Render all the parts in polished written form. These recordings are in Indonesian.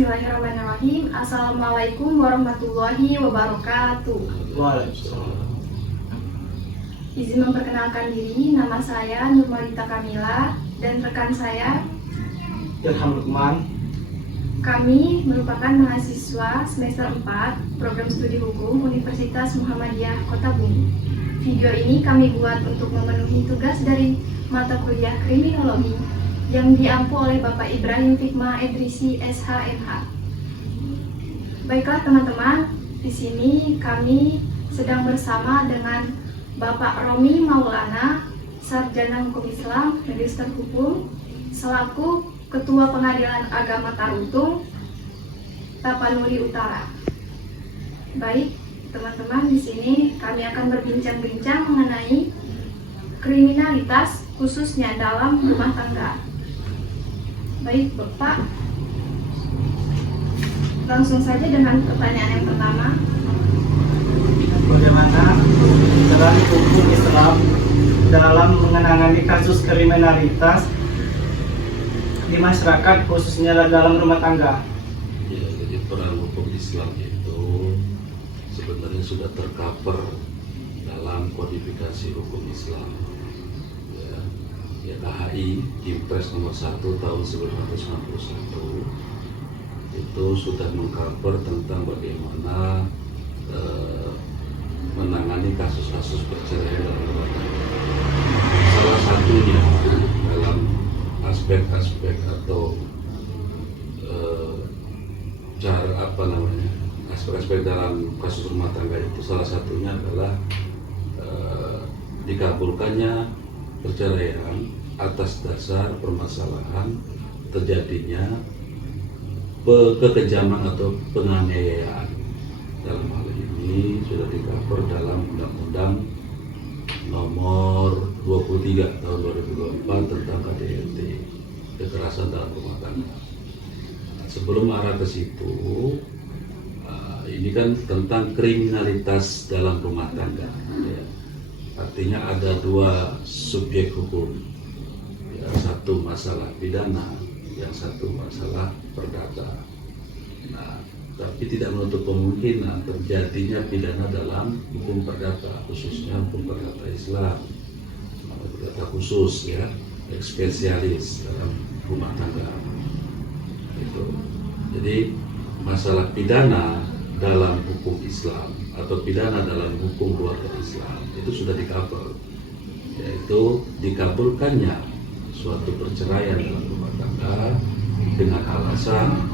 Bismillahirrahmanirrahim. Assalamualaikum warahmatullahi wabarakatuh. Waalaikumsalam. Izin memperkenalkan diri, nama saya Nurmalita Kamila dan rekan saya. Ilham Lukman. Kami merupakan mahasiswa semester 4 program studi hukum Universitas Muhammadiyah Kota Bumi. Video ini kami buat untuk memenuhi tugas dari mata kuliah kriminologi yang diampu oleh Bapak Ibrahim Fikma Edrisi SHMH. Baiklah teman-teman, di sini kami sedang bersama dengan Bapak Romi Maulana, Sarjana Hukum Islam, Magister Hukum, selaku Ketua Pengadilan Agama Tarutung, Tapanuli Utara. Baik, teman-teman, di sini kami akan berbincang-bincang mengenai kriminalitas khususnya dalam rumah tangga. Baik, Bapak, langsung saja dengan pertanyaan yang pertama. Bagaimana peran hukum Islam dalam menangani kasus kriminalitas di masyarakat khususnya dalam rumah tangga? Ya, jadi peran hukum Islam itu sebenarnya sudah tercover dalam kodifikasi hukum Islam. Ya, KHI Impres nomor 1 tahun 1961 itu sudah mengcover tentang bagaimana menangani kasus-kasus perceraian dalam rumah tangga. Salah satunya dalam aspek-aspek atau aspek-aspek dalam kasus rumah tangga itu salah satunya adalah dikabulkannya perceraian atas dasar permasalahan terjadinya kekejaman atau penganiayaan. Dalam hal ini sudah di-cover dalam Undang-Undang nomor 23 tahun 2024 tentang KDRT, kekerasan dalam rumah tangga. Nah, sebelum arah ke situ, ini kan tentang kriminalitas dalam rumah tangga. Ya. Artinya ada dua subjek hukum, ya, satu masalah pidana, yang satu masalah perdata. Nah, tapi tidak menutup kemungkinan terjadinya pidana dalam hukum perdata, khususnya hukum perdata Islam, perdata khusus, ya, spesialis dalam rumah tangga. Itu. Jadi masalah pidana dalam hukum Islam atau pidana dalam hukum keluarga Islam itu sudah di-cover, yaitu dikabulkannya suatu perceraian dalam rumah tangga dengan alasan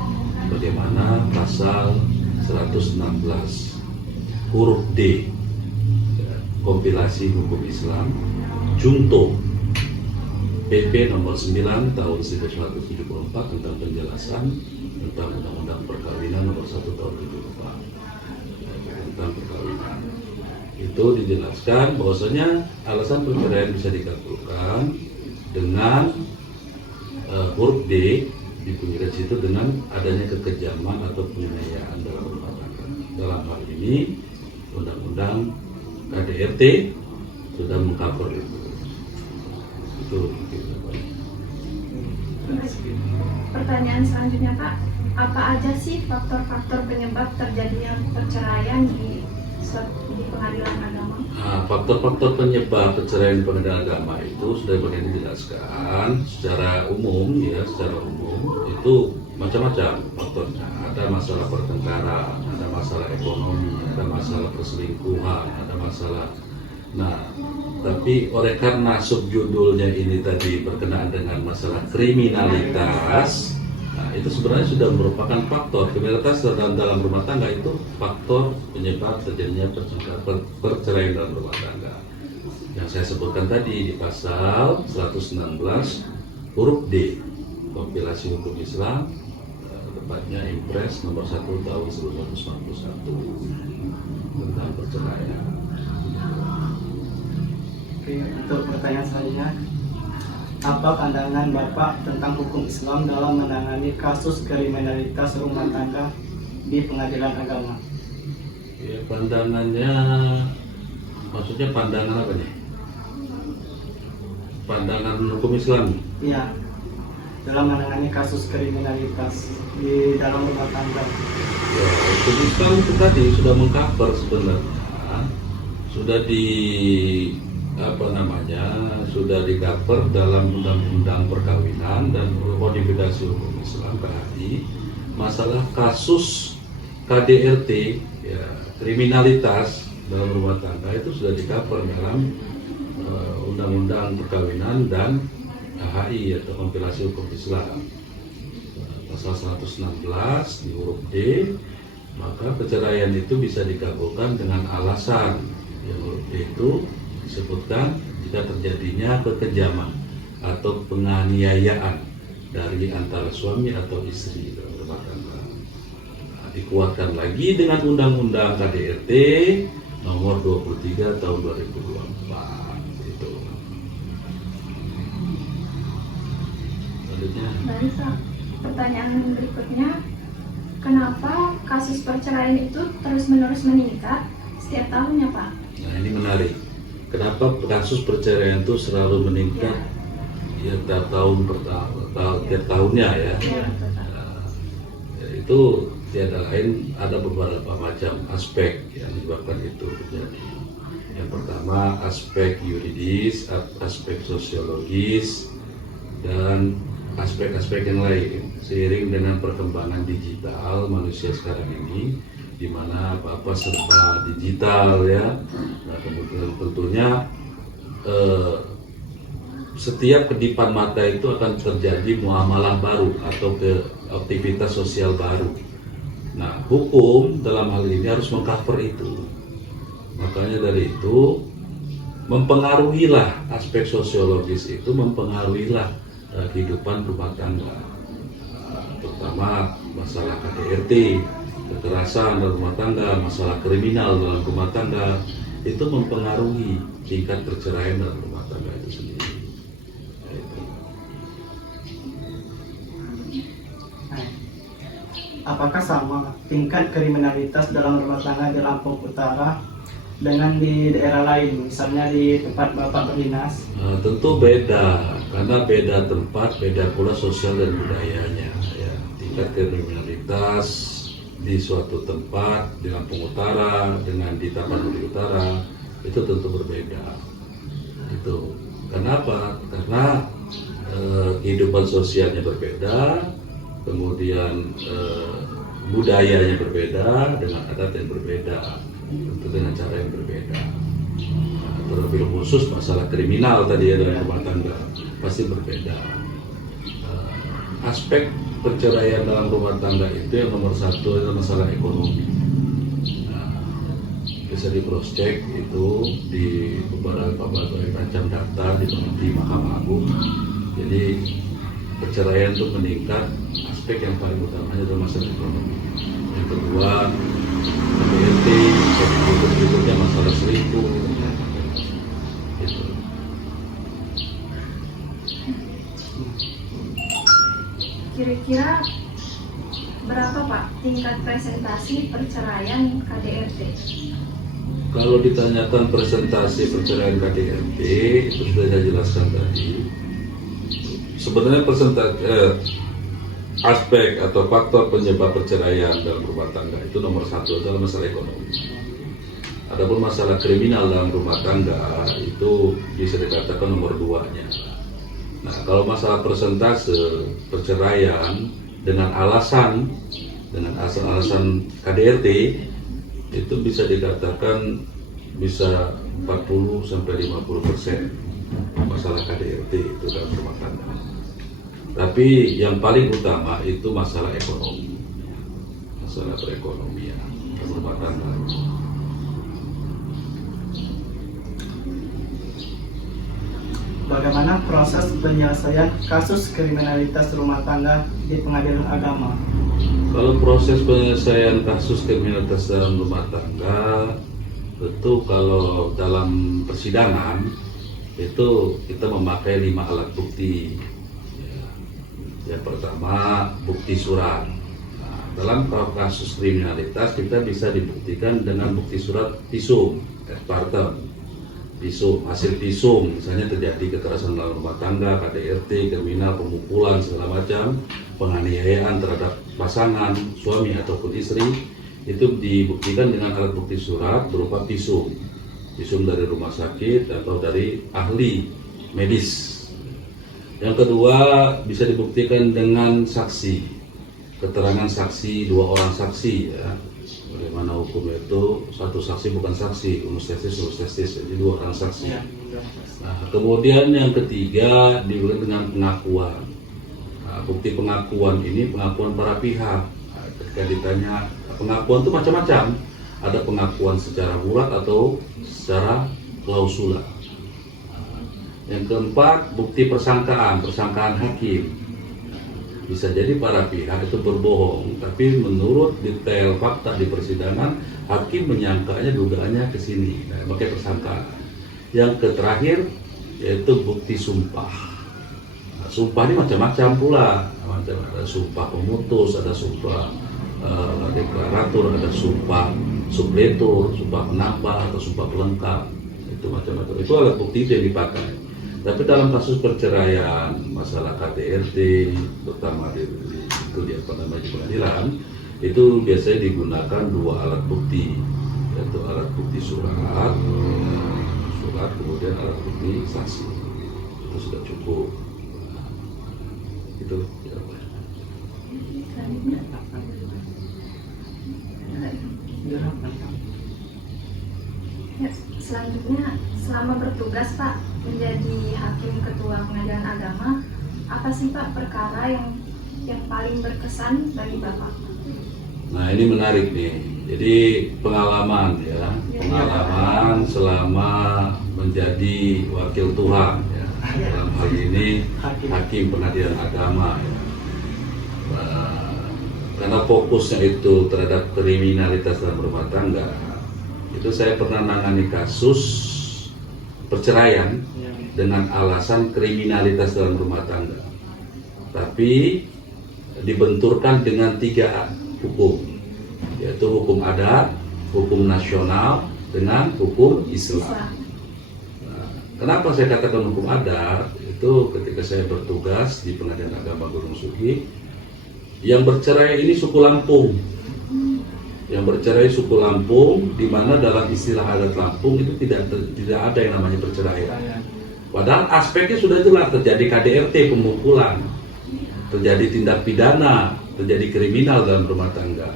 bagaimana pasal 116 huruf D kompilasi hukum Islam Junto PP nomor 9 tahun 1974 tentang penjelasan tentang Undang-Undang Perkawinan nomor 1 tahun 74 tentang perkawinan. Itu dijelaskan bahwasanya alasan perceraian bisa dikabulkan dengan huruf D dibunyikan situ dengan adanya kekejaman atau penganiayaan dalam rumah tangga. Dalam hal ini Undang-Undang KDRT sudah mengcover itu. Itu. Pertanyaan selanjutnya, Pak, apa aja sih faktor-faktor penyebab terjadinya perceraian di pengadilan agama? Nah, faktor-faktor penyebab perceraian di pengadilan agama itu sudah begini dijelaskan secara umum, ya, secara umum itu macam-macam faktornya. Ada masalah pertengkaran, ada masalah ekonomi, ada masalah perselingkuhan, ada masalah. Nah, tapi oleh karena subjudulnya ini tadi berkenaan dengan masalah kriminalitas, nah, itu sebenarnya sudah merupakan faktor kriminalitas dalam rumah tangga, itu faktor penyebab terjadinya perceraian dalam rumah tangga. Yang saya sebutkan tadi di pasal 116 huruf D kompilasi hukum Islam, tepatnya Impres nomor 1 tahun 1991 tentang perceraian. Oke, untuk pertanyaan selanjutnya, apa pandangan Bapak tentang hukum Islam dalam menangani kasus kriminalitas rumah tangga di pengadilan agama? Ya, pandangannya, maksudnya pandangan apa nih? Pandangan hukum Islam. Iya. dalam menangani kasus kriminalitas di dalam rumah tangga. Ya, hukum Islam itu tadi sudah mengcover sebenarnya, sudah sudah di cover dalam undang-undang perkawinan dan kodifikasi hukum Islam KHI. Masalah kasus KDRT, ya, kriminalitas dalam rumah tangga itu sudah di cover dalam undang-undang perkawinan dan KHI atau kompilasi hukum Islam. Pasal 116 di huruf D, maka perceraian itu bisa dikabulkan dengan alasan yang huruf D itu disebutkan jika terjadinya kekejaman atau penganiayaan dari antara suami atau istri dalam rumah tangga. Nah, dikuatkan lagi dengan Undang-Undang KDRT nomor 23 tahun 2024 itu. Selanjutnya. Baik, Pak. Pertanyaan berikutnya, kenapa kasus perceraian itu terus-menerus meningkat setiap tahunnya, Pak? Nah, ini menarik. Kenapa kasus perceraian itu selalu meningkat? Ya, tiap tahunnya ya. Ya, betul, Pak. Nah, itu tiada lain, ada beberapa macam aspek yang menyebabkan itu terjadi. Yang pertama aspek yuridis, aspek sosiologis, dan aspek-aspek yang lain. Seiring dengan perkembangan digital manusia sekarang ini, di mana apa-apa serba digital ya. Nah, kemudian tentunya setiap kedipan mata itu akan terjadi muamalah baru atau aktivitas sosial baru. Nah, hukum dalam hal ini harus mengcover itu. Makanya dari itu mempengaruhilah aspek sosiologis itu, mempengaruhilah kehidupan rumah tangga, terutama masalah KDRT, kekerasan dalam rumah tangga, masalah kriminal dalam rumah tangga, itu mempengaruhi tingkat perceraian dalam rumah tangga itu sendiri. Apakah sama tingkat kriminalitas dalam rumah tangga di Lampung Utara dengan di daerah lain, misalnya di tempat Bapak berdinas? Tentu beda, karena beda tempat, beda pula sosial dan budayanya. Ya. Tingkat kriminalitas di suatu tempat di Lampung Utara dengan di Tapanuli Utara itu tentu berbeda. Itu kenapa? Karena kehidupan sosialnya berbeda, kemudian budayanya berbeda, dengan adat yang berbeda, tentu dengan cara yang berbeda. Terlebih khusus masalah kriminal tadi ya dalam rumah tangga pasti berbeda. Aspek perceraian dalam rumah tangga itu yang nomor satu adalah masalah ekonomi. Nah, bisa di cross check itu di beberapa macam data di Mahkamah Agung. Jadi perceraian itu meningkat, aspek yang paling utamanya adalah masalah ekonomi. Yang kedua KDRT, berikutnya masalah selingkuh. Gitu. Kira-kira berapa, Pak, tingkat presentasi perceraian KDRT? Kalau ditanyakan presentasi perceraian KDRT, itu sudah saya jelaskan tadi. Sebenarnya aspek atau faktor penyebab perceraian dalam rumah tangga itu nomor satu adalah masalah ekonomi. Adapun masalah kriminal dalam rumah tangga itu bisa dikatakan nomor duanya. Nah, kalau masalah persentase perceraian dengan alasan KDRT itu bisa dikatakan bisa 40 sampai 50% masalah KDRT itu dalam rumah tangga. Tapi yang paling utama itu masalah ekonomi, masalah perekonomian dalam rumah tangga. Bagaimana proses penyelesaian kasus kriminalitas rumah tangga di pengadilan agama? Kalau proses penyelesaian kasus kriminalitas dalam rumah tangga, tentu kalau dalam persidangan itu kita memakai 5 alat bukti. Yang pertama, bukti surat. Nah, dalam kasus kriminalitas kita bisa dibuktikan dengan bukti surat visum, et partem. hasil visum, misalnya terjadi kekerasan dalam rumah tangga, KDRT, kriminal, pemukulan segala macam, penganiayaan terhadap pasangan, suami ataupun istri, itu dibuktikan dengan alat bukti surat berupa visum dari rumah sakit atau dari ahli medis. Yang kedua, bisa dibuktikan dengan saksi, keterangan saksi, 2 orang saksi ya. Bagaimana hukum itu, satu saksi bukan saksi, unus testis, jadi 2 orang saksi. Nah, kemudian yang ketiga dibuktikan dengan pengakuan. Nah, bukti pengakuan ini pengakuan para pihak. Nah, ketika ditanya, pengakuan itu macam-macam. Ada pengakuan secara bulat atau secara klausula. Yang keempat, bukti persangkaan hakim. Bisa jadi para pihak itu berbohong, tapi menurut detail fakta di persidangan, hakim menyangkanya dugaannya ke sini, pakai persangkaan. Yang terakhir yaitu bukti sumpah. Nah, sumpah ini macam-macam pula, ada sumpah pemutus, ada sumpah deklarator, ada sumpah subletur, sumpah penambah atau sumpah pelengkap, itu macam-macam. Itu alat bukti yang dipakai. Tapi dalam kasus perceraian, masalah KDRT, terutama di pengadilan, itu biasanya digunakan 2 alat bukti, yaitu alat bukti surat, kemudian alat bukti saksi. Itu sudah cukup. Itu ya. Ya, selanjutnya, selama bertugas Pak menjadi hakim ketua pengadilan agama, apa sih Pak perkara yang paling berkesan bagi Bapak? Nah, ini menarik nih. Jadi pengalaman ya, pengalaman selama menjadi wakil Tuhan ya. Dalam hal ini hakim pengadilan agama ya. Karena fokusnya itu terhadap kriminalitas dalam rumah tangga, itu saya pernah menangani kasus perceraian dengan alasan kriminalitas dalam rumah tangga, tapi dibenturkan dengan 3 hukum, yaitu hukum adat, hukum nasional, dengan hukum Islam. Nah, kenapa saya katakan hukum adat? Itu ketika saya bertugas di Pengadilan Agama Gunung Sugi, yang bercerai ini suku Lampung. Yang bercerai suku Lampung, di mana dalam istilah adat Lampung itu tidak ada yang namanya perceraian. Padahal aspeknya sudah jelas, terjadi KDRT, pemukulan, terjadi tindak pidana, terjadi kriminal dalam rumah tangga.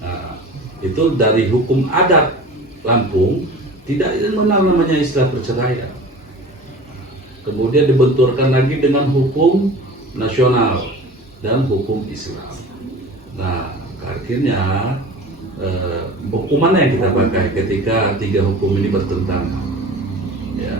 Nah, itu dari hukum adat Lampung tidak mengenal namanya istilah perceraian. Kemudian dibenturkan lagi dengan hukum nasional dan hukum Islam. Nah, akhirnya hukuman yang kita pakai ketika 3 hukum ini bertentangan, ya,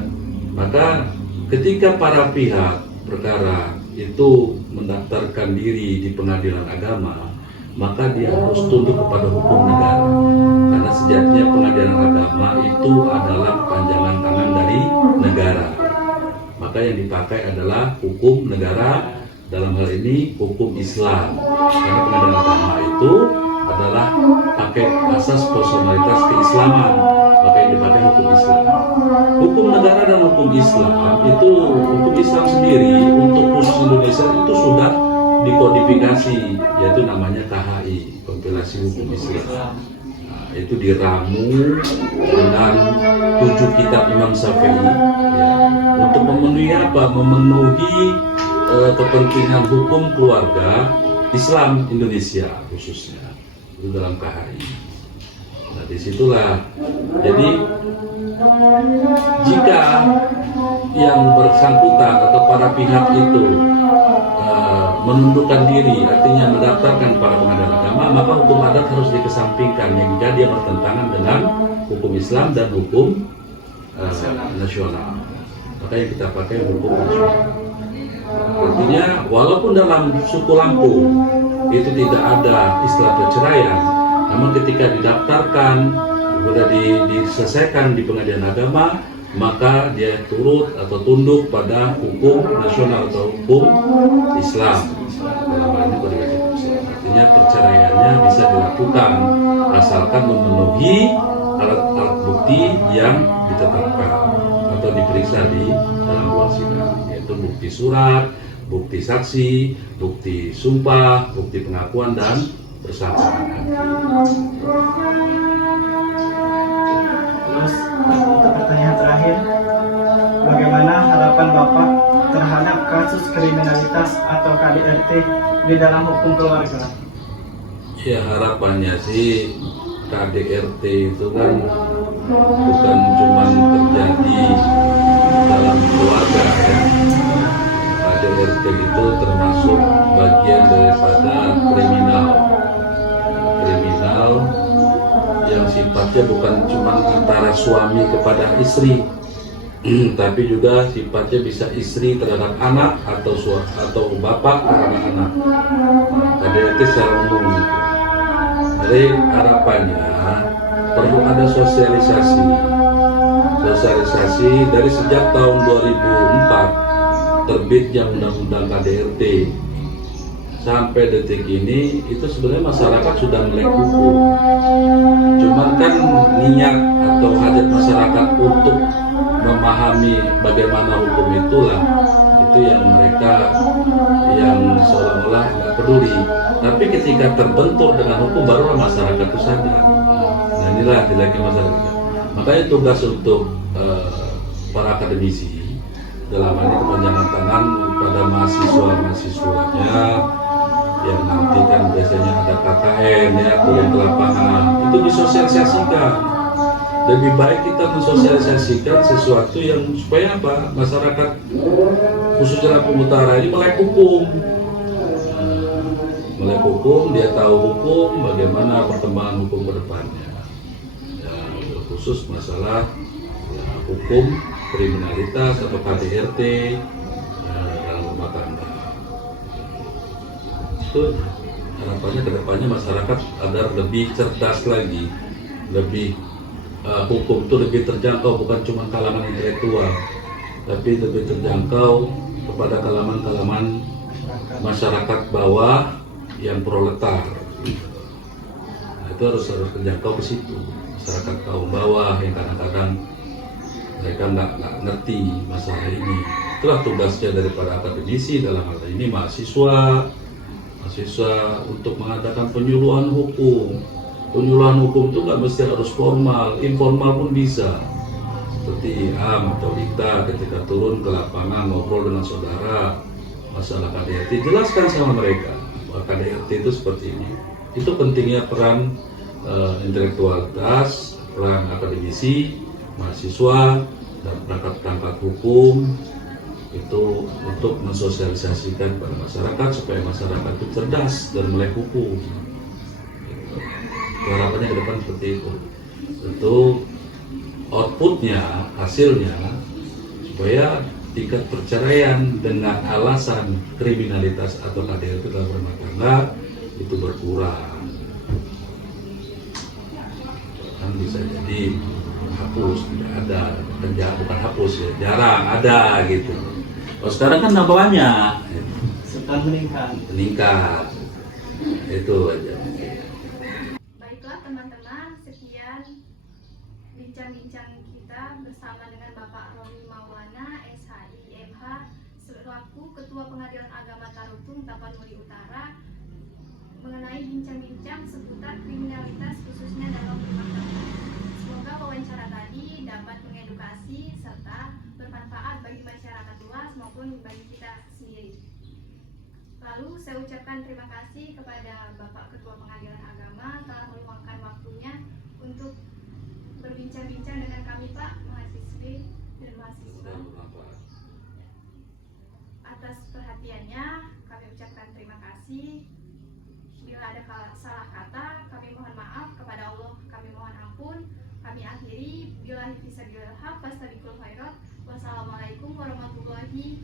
maka ketika para pihak perkara itu mendaftarkan diri di pengadilan agama, maka dia harus tunduk kepada hukum negara, karena sejatinya pengadilan agama itu adalah panjangan tangan dari negara. Maka yang dipakai adalah hukum negara, dalam hal ini hukum Islam, karena pengadilan agama itu adalah pakai asas personalitas keislaman, maka yang dipakai hukum Islam. Hukum negara dan hukum Islam itu, hukum Islam sendiri untuk khusus Indonesia itu sudah dikodifikasi, yaitu namanya KHI, kompilasi hukum Islam. Nah, itu diramu dengan 7 kitab Imam Syafi'i ya, untuk memenuhi apa? Memenuhi kepentingan hukum keluarga Islam Indonesia khususnya, itu dalam KHI. Nah, disitulah jadi jika yang bersangkutan atau para pihak itu menundukkan diri, artinya mendaftarkan pada pengadilan agama, maka hukum adat harus dikesampingkan jika dia bertentangan dengan hukum Islam dan hukum nasional. Maka yang kita pakai hukum nasional. Artinya walaupun dalam suku Lampung itu tidak ada istilah perceraian, namun ketika didaftarkan sudah diselesaikan di pengadilan agama, maka dia turut atau tunduk pada hukum nasional atau hukum Islam. Dalam hal ini kode etik Islam. Artinya perceraiannya bisa dilakukan asalkan memenuhi alat-alat bukti yang ditetapkan atau diperiksa di dalam ruang sidang, yaitu bukti surat, bukti saksi, bukti sumpah, bukti pengakuan dan persangkaan. Terus untuk pertanyaan terakhir, bagaimana harapan Bapak terhadap kasus kriminalitas atau KDRT di dalam hukum keluarga? Ya, harapannya sih KDRT itu kan bukan cuma terjadi dalam keluarga ya. KDRT itu termasuk bagian daripada kriminal yang sifatnya bukan cuma antara suami kepada istri, tapi juga sifatnya bisa istri terhadap anak atau bapak terhadap anak. KDRT secara umum itu. Jadi harapannya perlu ada sosialisasi dari sejak tahun 2004 terbitnya undang-undang KDRT sampai detik ini. Itu sebenarnya masyarakat sudah melek hukum, cuman kan niat atau hajat masyarakat untuk memahami bagaimana hukum itulah itu yang mereka yang seolah-olah nggak peduli. Tapi ketika terbentur dengan hukum barulah masyarakat itu sadar. Nah, inilah jeleknya masyarakat. Makanya tugas untuk para akademisi dalam hal ini kepanjangan tangan pada mahasiswanya yang nanti kan biasanya ada KKN ya, turun ke lapangan, itu disosialisasikan. Lebih baik kita mensosialisasikan sesuatu yang supaya apa, masyarakat khususnya Lampung Utara ini melek hukum, dia tahu hukum, bagaimana perkembangan hukum ke depannya ya, khusus masalah ya, hukum kriminalitas atau KDRT ya, dalam rumah tangga. Itu harapannya ke depannya masyarakat agar lebih cerdas lagi, lebih hukum itu lebih terjangkau bukan cuma kalangan intelektual, tapi lebih terjangkau kepada kalangan masyarakat bawah yang proletar. Nah, itu harus terjangkau ke situ, masyarakat kaum bawah yang kadang-kadang mereka nggak ngerti masalah ini. Itulah tugasnya daripada akademisi dalam hal ini mahasiswa untuk mengadakan penyuluhan hukum. Penyuluhan hukum itu nggak mesti harus formal, informal pun bisa. Seperti Am atau Dita ketika turun ke lapangan ngobrol dengan saudara masalah KDRT, jelaskan sama mereka bahwa KDRT itu seperti ini. Itu pentingnya peran intelektualitas, peran akademisi, mahasiswa, dan perangkat-perangkat hukum itu untuk mensosialisasikan pada masyarakat supaya masyarakat itu cerdas dan melek hukum. Harapannya ke depan seperti itu. Tentu outputnya, hasilnya supaya tingkat perceraian dengan alasan kriminalitas atau KDRT dalam rumah tangga itu berkurang. Kan bisa jadi hapus, tidak ada, bukan hapus ya, jarang ada gitu. Kalau sekarang kan nambah banyak, Sedang meningkat. Itu aja. Baiklah teman-teman, sekian bincang-bincang kita bersama dengan Bapak Romi Maulana, SHI, MH, selaku Ketua Pengadilan Agama Tarutung, Tapanuli Utara, mengenai bincang-bincang seputar kriminalitas khususnya dalam rumah tangga. Semoga wawancara tadi dapat mengedukasi serta bermanfaat bagi masyarakat luas maupun bagi kita sendiri. Lalu saya ucapkan terima kasih kepada Bapak Ketua Pengadilan Agama telah meluangkan waktunya untuk berbincang-bincang dengan kami Pak, mahasiswi dan mahasiswa. Atas perhatiannya kami ucapkan terima kasih. Bila ada salah kata kami mohon maaf, kepada Allah kami mohon ampun. Kami akhiri billahi fisabilillah, fastabiqul khairat. Wassalamualaikum warahmatullahi